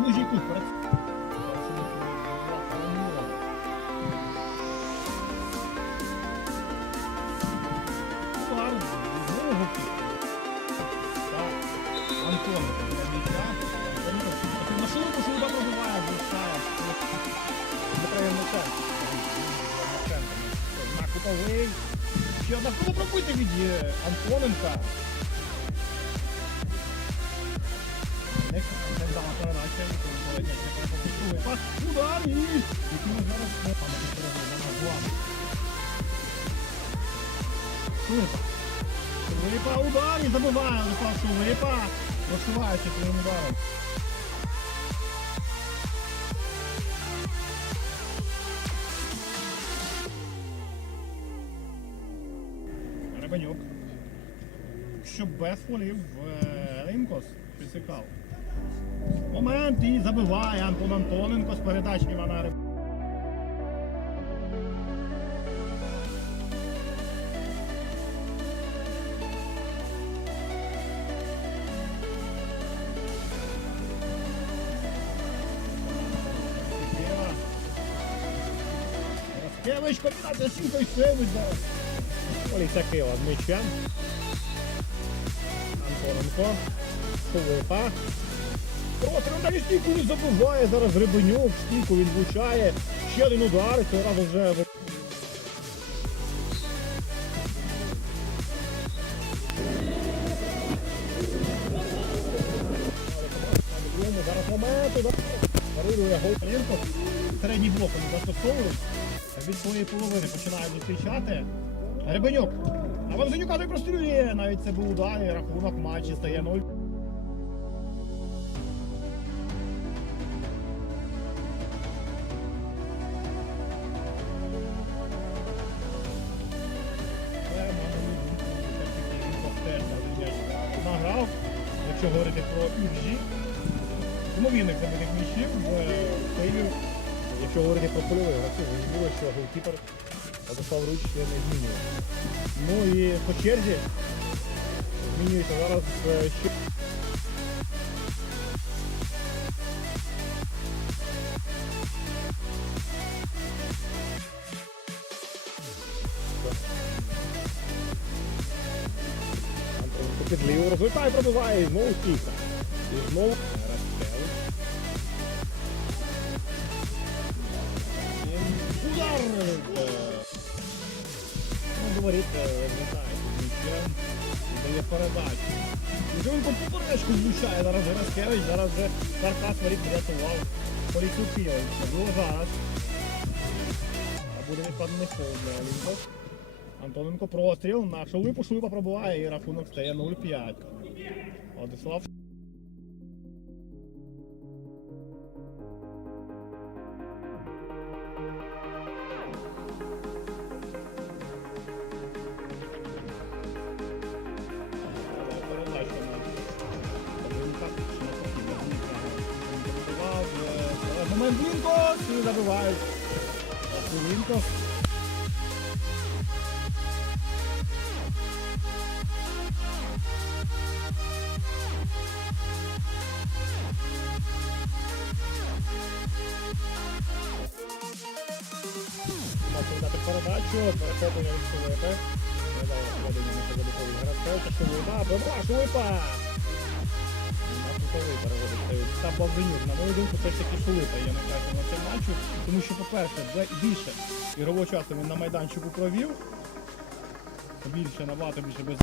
ближній кут працює. Удар, знову гуки. Так, Антон. Антоненко, на шилку, що удар пробиває, влучає. Неправильно центр. На кутовий. Ще одна куди пробити від е, Антоненка. Гуам. Шулипа. Шулипа, удар і забиває Руслан Шулипа. Розсуваючи своїм ударом. Ребенюк. Що без фолів в Ринкос підсикав. Момент і забиває Антон Антоненко з передачі Івана Риб. Кевич, комбінація з Сінкою Севич зараз. Олійця Кива з м'ячем. Антоненко. Шулипа. Просто він навіть стійку не забуває. Зараз Рибенюк, стійку він влучає. Ще один удар, цього разу вже Зараз момент, удар. Парирує Середній блок вони застосовують. Від своєї половини починає зустрічати. Рибенюк. А Ванзенюка не прострілює. Навіть це був удар, і рахунок матчі стає 0. Якщо говорити про ІВЖі. Ймовірних забитих м'ячів в Києві, якщо говорити про польових гравців, зрозуміло, що голкіпер Владислав Руч ще не змінює. Ну і по черзі змінюється зараз е, ще. Антоненко під розвертає, пробиває знову стійка. І знову. Удар! Е, Ну, говорить, е, не тут нічим. Дає передачу. Вже він по поперечку влучає, зараз Гераскевич, зараз вже Каркас Марік врятував. Києвича. Ну зараз. А буде відпадений фол для Олімпос. Антоненко простріл на шулипу, шулипа пробуває і рахунок стає 0-5. Владислав. Е, Момент Блінкос і забивають. Блінкос. Передачу, перехоплення від Шулипи. Передав введення на позабутовий Грацкевича, Шулипа, пробила Шулипа! На кутовий переводить та Бавденюк. На мою думку, все ж таки Шулипа є найкращим на цьому матчу, тому що, по-перше, більше ігрового часу він на майданчику провів, більше, набагато більше без